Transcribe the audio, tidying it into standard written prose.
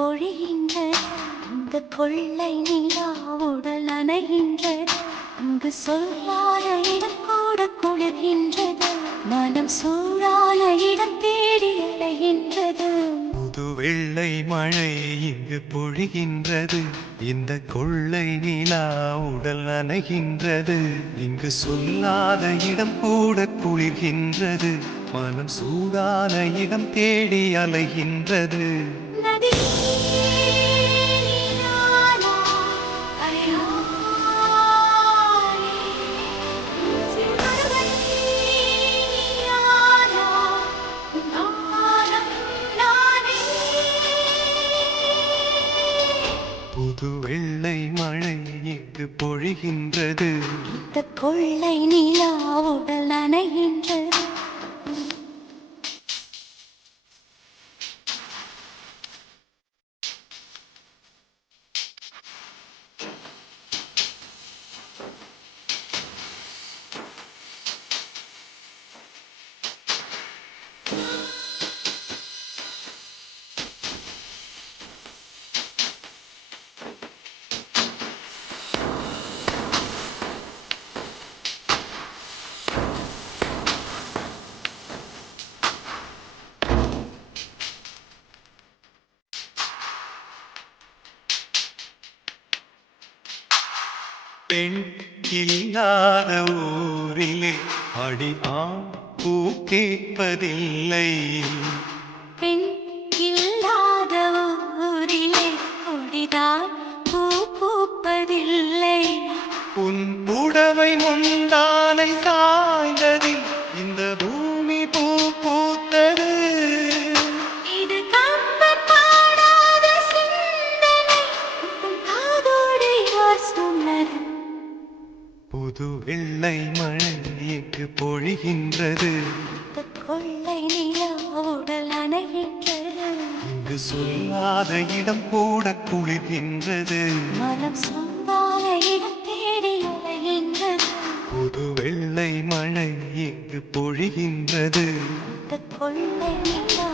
பொழிகின்றது. இந்த கொள்ளை நிலா உடல் நனைகின்றது. அங்கு சொல்லாத இடம் கூட குளிர்கின்றது. மனம் சூடான இடம் தேடி அலைகின்றது. புது வெள்ளை மழை இங்கு பொழிகின்றது. இந்த கொள்ளை நிலா உடல் நனைகின்றது. இங்கு சொல்லாத இடம் கூட குளிர்கின்றது. மனம் சூடான இடம் தேடி அலைகின்றது. நதி நீரானா அலையாரே. சிறுமலை நீரானா நானும் நானே. புது வெள்ளை மழை இங்கு பொழிகின்றது. இந்த கொள்ளை நிலா உடல் நனைகின்றது. பெண் இல்லாத ஊரிலே அடி ஆண் பூ கேட்பதில்லை. பெண் இல்லாத ஊரிலே கொடிதான் பூ பூப்பதில்லை. உன் புடவை முந்தானை சாய்ந்ததில் இந்த பூமி பூ பூத்தது. இது கம்பன் பாடாத சிந்தனை, உன் காதோடு யார் சொன்னது? புது வெள்ளை மழை இங்கு பொழிகின்றது. இந்த கொள்ளை நிலா உடல் நனைகின்றது. இங்கு சொல்லாத இடம் கூட குளிர்கின்றது. மனம் சொந்தான இடம் தேடி அலைகின்றது. புது வெள்ளை மழை இங்கு பொழிகின்றது. இந்த கொள்ளை நிலா